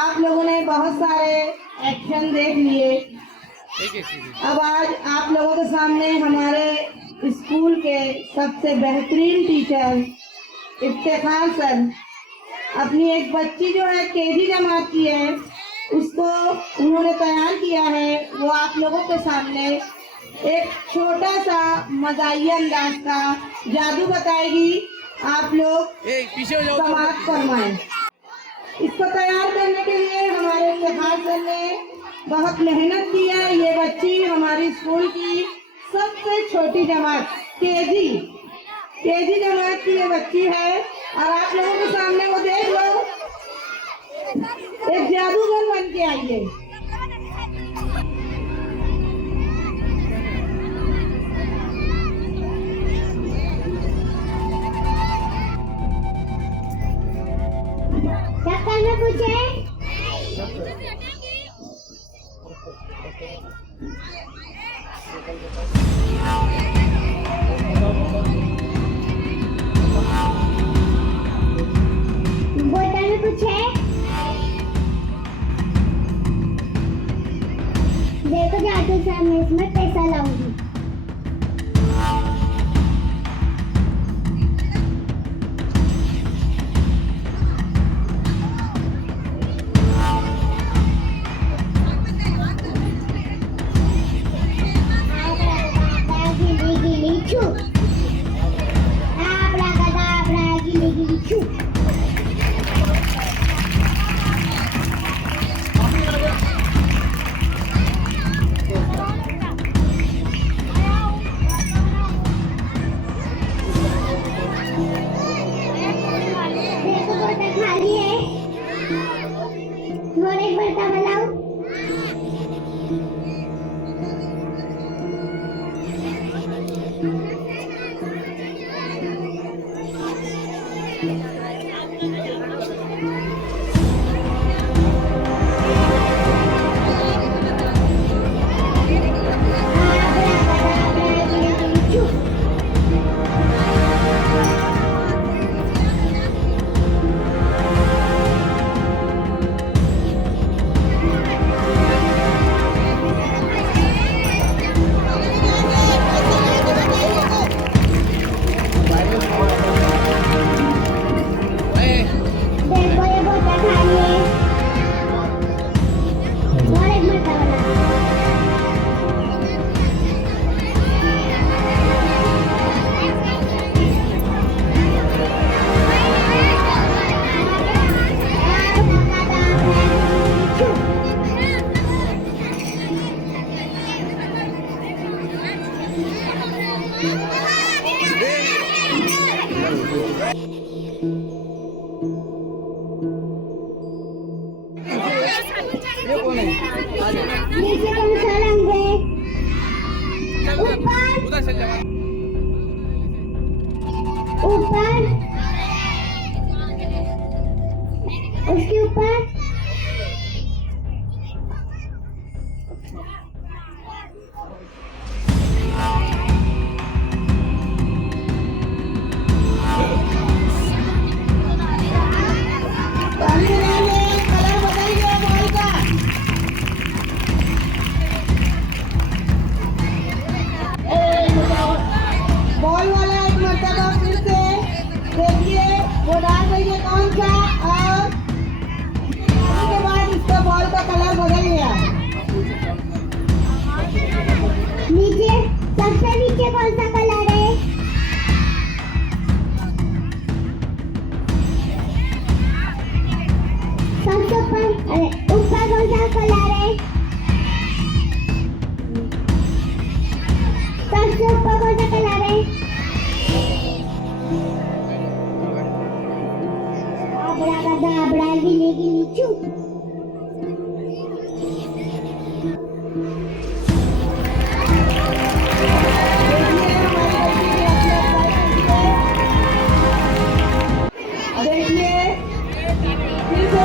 आप लोगों ने बहुत सारे एक्शन देख लिए। अब आज आप लोगों के सामने हमारे स्कूल के सबसे बेहतरीन टीचर इफ्तिखार सर अपनी एक बच्ची जो है केजी जमात की है, उसको उन्होंने तैयार किया है। वो आप लोगों के सामने एक छोटा सा मज़ाहिया अंदाज का जादू बताएगी। आप लोग समाप्त फरमाएं। इसको तैयार करने के लिए हमारे इफ्तिखार सर ने बहुत मेहनत की है। ये बच्ची हमारी स्कूल की सबसे छोटी जमात केजी जमात की ये बच्ची है और आप लोगों के सामने वो देख लो, एक जादूगर बन के आई है। चक्कर में कुछ है? बोतल में कुछ है? देखो जादू से मैं इसमें पैसा लाऊंगी। नीचे कौन सा रंग है? ऊपर उसके ऊपर सबसे नीचे कौन सा कलर है? सबसे ऊपर कौन सा कलर है? सबसे ऊपर कौन सा कलर है? आबड़ा गिली गिली चू। देखिए फिर से